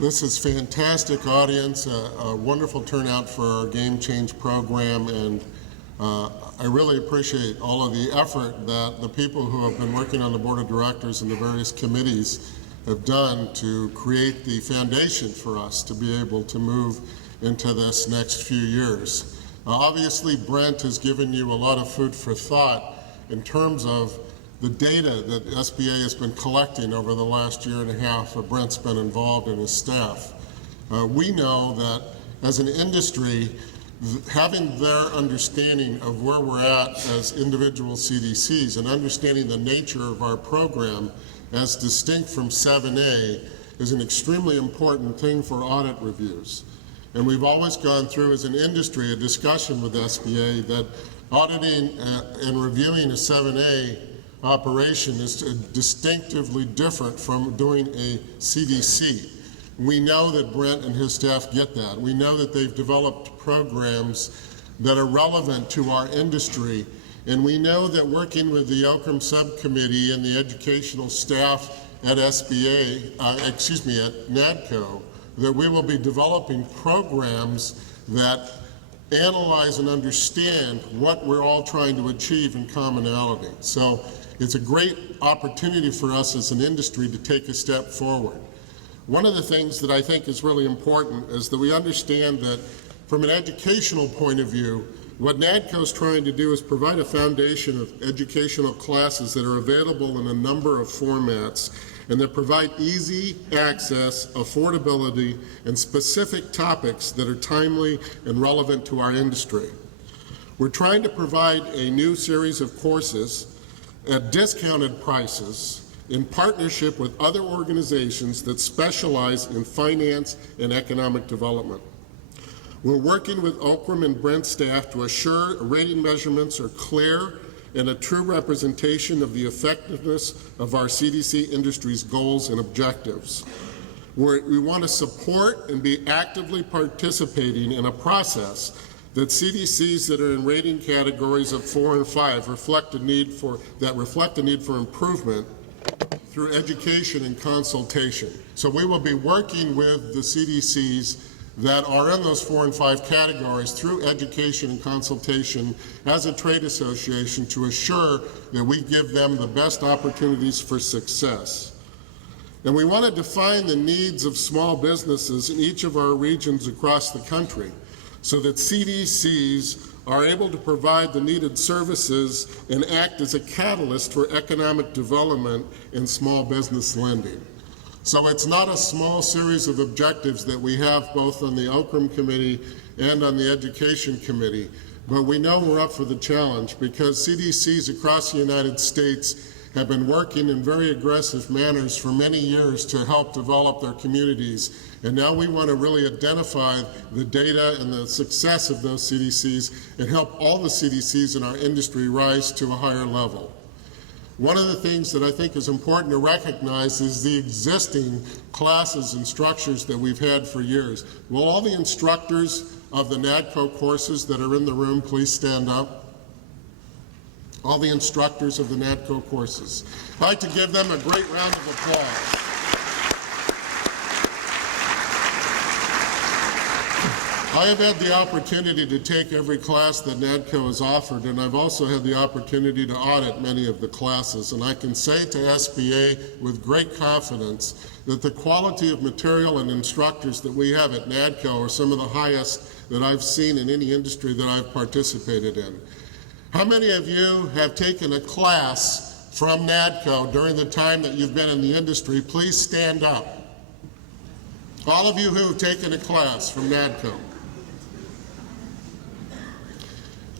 This is fantastic audience, a wonderful turnout for our Game Change program, and I really appreciate all of the effort that the people who have been working on the board of directors and the various committees have done to create the foundation for us to be able to move into this next few years. Obviously, Brent has given you a lot of food for thought in terms of the data that SBA has been collecting over the last year and a half that Brent's been involved in his staff. We know that as an industry, having their understanding of where we're at as individual CDCs and understanding the nature of our program as distinct from 7A is an extremely important thing for audit reviews. And we've always gone through as an industry a discussion with SBA that auditing and reviewing a 7A operation is distinctively different from doing a CDC. We know that Brent and his staff get that. We know that they've developed programs that are relevant to our industry. And we know that working with the Outcome Subcommittee and the educational staff at SBA, at NADCO, that we will be developing programs that analyze and understand what we're all trying to achieve in commonality. So it's a great opportunity for us as an industry to take a step forward. One of the things that I think is really important is that we understand that from an educational point of view, what NADCO is trying to do is provide a foundation of educational classes that are available in a number of formats and that provide easy access, affordability, and specific topics that are timely and relevant to our industry. We're trying to provide a new series of courses at discounted prices in partnership with other organizations that specialize in finance and economic development. We're working with Okram and Brent staff to assure rating measurements are clear and a true representation of the effectiveness of our CDC industry's goals and objectives. We want to support and be actively participating in a process that CDCs that are in rating categories of 4 and 5 reflect a need for improvement through education and consultation. So we will be working with the CDCs that are in those 4 and 5 categories through education and consultation as a trade association to assure that we give them the best opportunities for success. And we want to define the needs of small businesses in each of our regions across the country so that CDCs are able to provide the needed services and act as a catalyst for economic development and small business lending. So it's not a small series of objectives that we have both on the Okram Committee and on the Education Committee, but we know we're up for the challenge because CDCs across the United States have been working in very aggressive manners for many years to help develop their communities. And now we want to really identify the data and the success of those CDCs and help all the CDCs in our industry rise to a higher level. One of the things that I think is important to recognize is the existing classes and structures that we've had for years. Will all the instructors of the NADCO courses that are in the room please stand up? All the instructors of the NADCO courses. I'd like to give them a great round of applause. I have had the opportunity to take every class that NADCO has offered, and I've also had the opportunity to audit many of the classes. And I can say to SBA with great confidence that the quality of material and instructors that we have at NADCO are some of the highest that I've seen in any industry that I've participated in. How many of you have taken a class from NADCO during the time that you've been in the industry? Please stand up. All of you who have taken a class from NADCO.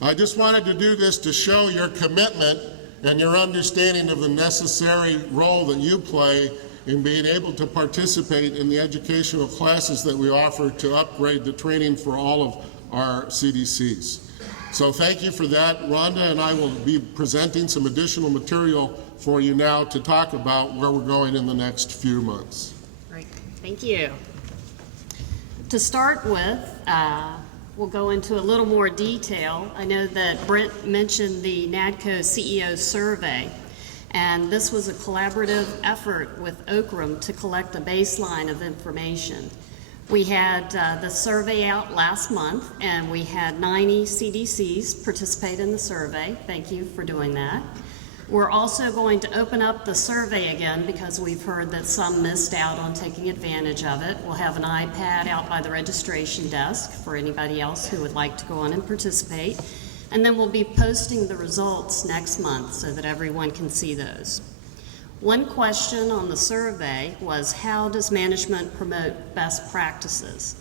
I just wanted to do this to show your commitment and your understanding of the necessary role that you play in being able to participate in the educational classes that we offer to upgrade the training for all of our CDCs. So thank you for that. Rhonda and I will be presenting some additional material for you now to talk about where we're going in the next few months. Great, thank you. To start with, we'll go into a little more detail. I know that Brent mentioned the NADCO CEO survey, And this was a collaborative effort with Okram to collect a baseline of information. We had the survey out last month, and we had 90 CDCs participate in the survey. Thank you for doing that. We're also going to open up the survey again because we've heard that some missed out on taking advantage of it. We'll have an iPad out by the registration desk for anybody else who would like to go on and participate. And then we'll be posting the results next month so that everyone can see those. One question on the survey was, how does management promote best practices?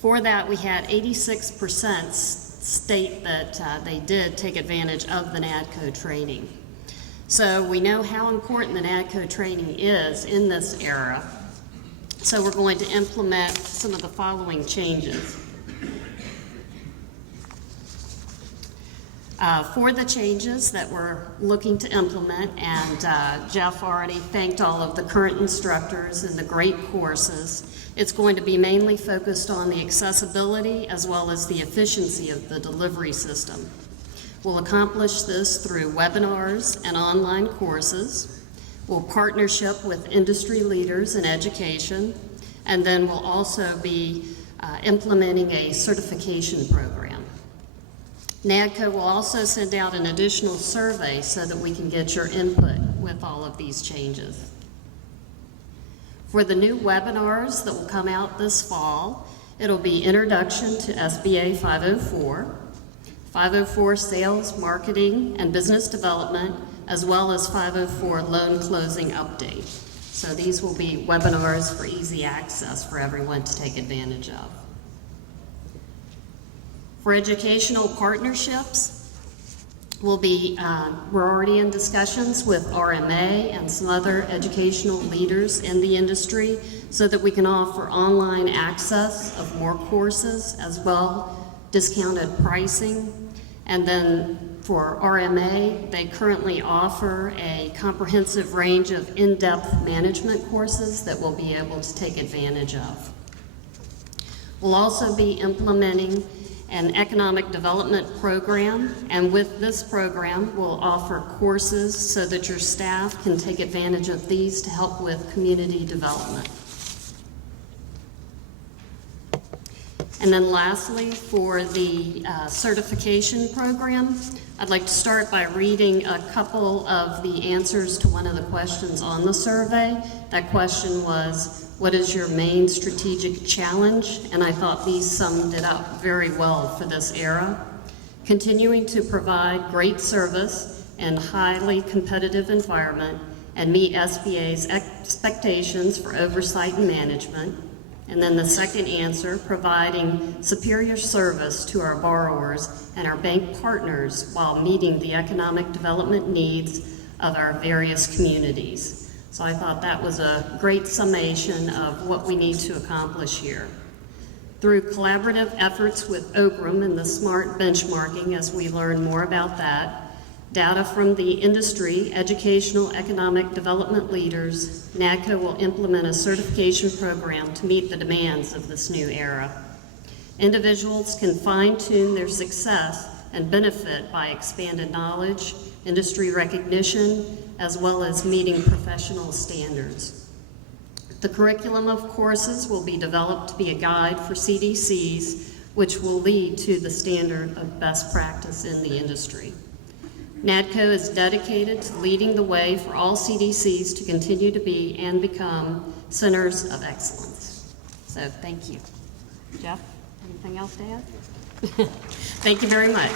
For that, we had 86% state that they did take advantage of the NADCO training. So we know how important the NADCO training is in this era. So we're going to implement some of the following changes. For the changes that we're looking to implement, and Jeff already thanked all of the current instructors and the great courses, it's going to be mainly focused on the accessibility as well as the efficiency of the delivery system. We'll accomplish this through webinars and online courses. We'll partnership with industry leaders in education, and then we'll also be implementing a certification program. NADCO will also send out an additional survey so that we can get your input with all of these changes. For the new webinars that will come out this fall, it'll be Introduction to SBA 504, 504 Sales, Marketing, and Business Development, as well as 504 Loan Closing Update. So these will be webinars for easy access for everyone to take advantage of. For educational partnerships, we're already in discussions with RMA and some other educational leaders in the industry so that we can offer online access of more courses as well, discounted pricing. And then for RMA, they currently offer a comprehensive range of in-depth management courses that we'll be able to take advantage of. We'll also be implementing an economic development program, and with this program, we'll offer courses so that your staff can take advantage of these to help with community development. And then lastly, for the certification program, I'd like to start by reading a couple of the answers to one of the questions on the survey. That question was, what is your main strategic challenge? And I thought these summed it up very well for this era. Continuing to provide great service in a highly competitive environment and meet SBA's expectations for oversight and management. And then the second answer, providing superior service to our borrowers and our bank partners while meeting the economic development needs of our various communities. So I thought that was a great summation of what we need to accomplish here. Through collaborative efforts with Okram and the SMART benchmarking, as we learn more about that, data from the industry, educational, economic development leaders, NADCO will implement a certification program to meet the demands of this new era. Individuals can fine-tune their success and benefit by expanded knowledge, industry recognition, as well as meeting professional standards. The curriculum of courses will be developed to be a guide for CDCs, which will lead to the standard of best practice in the industry. NADCO is dedicated to leading the way for all CDCs to continue to be and become centers of excellence. So thank you. Jeff, anything else to add? Thank you very much.